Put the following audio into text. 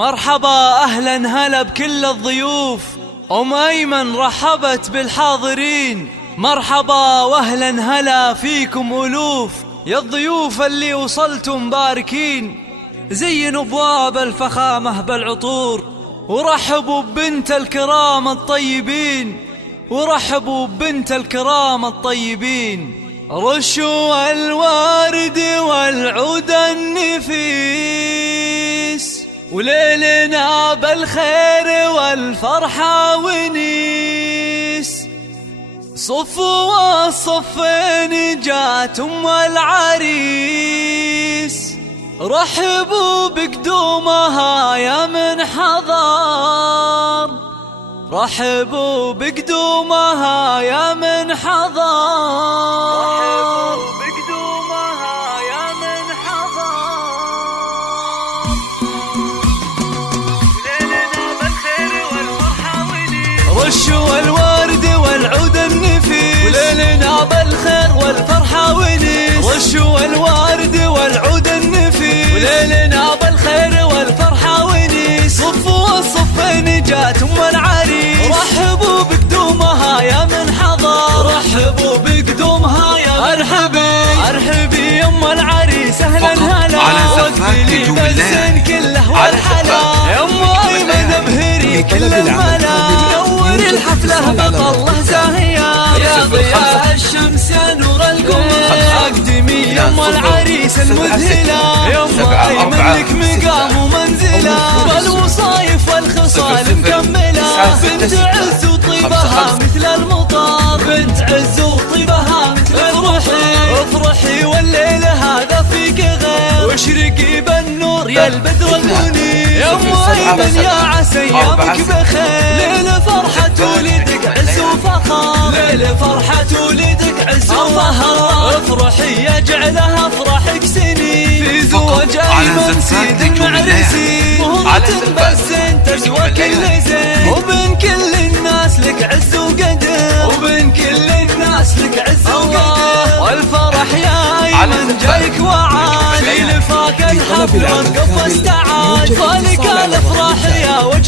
مرحبا أهلا هلا بكل الضيوف. أم أيمن رحبت بالحاضرين. مرحبا وأهلا هلا فيكم ألوف يا الضيوف اللي وصلتم باركين. زينوا أبواب الفخامة بالعطور ورحبوا ببنت الكرام الطيبين. ورحبوا ببنت الكرام الطيبين. رشوا الورد والعود النفيس وليلنا بالخير والفرحة ونيس. صفوا والصفين جات أم العريس. رحبوا بقدومها يا من حضر. رحبوا بقدومها يا من حضر. رشوا الورد والعود النفيس وليلنا بالخير والفرحة ونيس. رشوا الورد والعود النفيس وليلنا بالخير والفرحة ونيس. صفوا الصفين جات أم العريس. رحبوا بقدومها يا من حضر. رحبوا بقدومها يا من حضر. ارحبي يا أم العريس أهلا هلا. واقبلي بالزين كله والحلا. يا أم أيمن ابهري كل الملا. نوري الحفلة بطله زاهية يا ضياء الشمس يا نور القمر. اقدمي يا أم العريس المذهلة. يا أم أيمن لك مقام ومنزلة. بالوصايف والخصال مكملة. بنت عز وطيبها مثل المطر. بنت عز وطيبها مثل افرحي افرحي والليل هذا فيك غير. واشرقي بالنور يا البدر المنير. يا أم أيمن يا عسى ايامك بخير. ليل فرحة وليدك عز وفخر. ليل فرحة وليدك عز وفخر. افرحي يجعلها افراحك سنين. في زواج أيمن سيد معرسين. مهمة بس انت سوى كل زين. وبين كل الناس لك عز وقدر. وبين كل الناس لك عز وقدر. والفرح يا أيمن جايك وعاد. ليل فاق الحفل وانقف استعاد. فالك الافراح يا وجه